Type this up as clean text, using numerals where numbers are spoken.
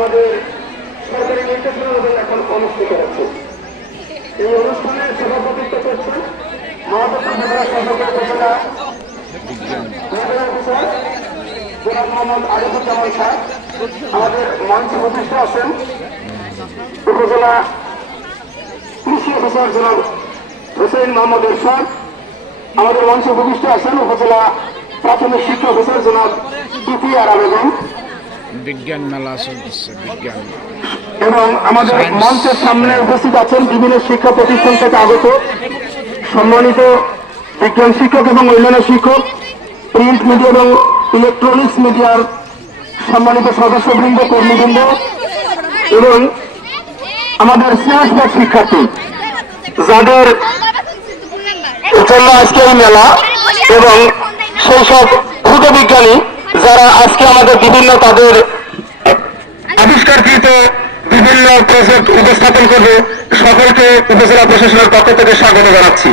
আমাদের সরকারি নির্দেশনা এখন অনুষ্ঠিত হচ্ছে। এই অনুষ্ঠানে সভাপতিত্ব করছেন মহাপ্রসাদ সভাপতি উপজেলা অফিসার জনাব মোহাম্মদ আরিফুজ্জামান খান। আমাদের মঞ্চে উপস্থিত আছেন উপজেলা কৃষি অফিসার জনাব হোসেন মোহাম্মদ এরশাদ। আমাদের মঞ্চে উপস্থিত আছেন উপজেলা প্রাথমিক শিক্ষা অফিসার জনাব ইতিহার বেগম। বিজ্ঞান মেলা চলছে বিজ্ঞান, এবং আমাদের মঞ্চের সামনে উপস্থিত আছেন বিভিন্ন শিক্ষা প্রতিষ্ঠান থেকে আগত সম্মানিত বিজ্ঞান শিক্ষক এবং অন্যান্য শিক্ষক, প্রিন্ট মিডিয়া এবং ইলেকট্রনিক্স মিডিয়ার সম্মানিত সদস্যবৃন্দ, কর্মীবৃন্দ এবং আমাদের স্নাতক শিক্ষার্থী, যাদের জন্য আজকে এই মেলা, এবং সেই সব ক্ষুদ্র বিজ্ঞানী যারা আজকে আমাদের বিভিন্ন তাদের আবিষ্কারকৃত বিভিন্ন প্রজেক্ট উপস্থাপন করবে, সকলকে উপজেলা প্রশাসনের পক্ষ থেকে স্বাগত জানাচ্ছি।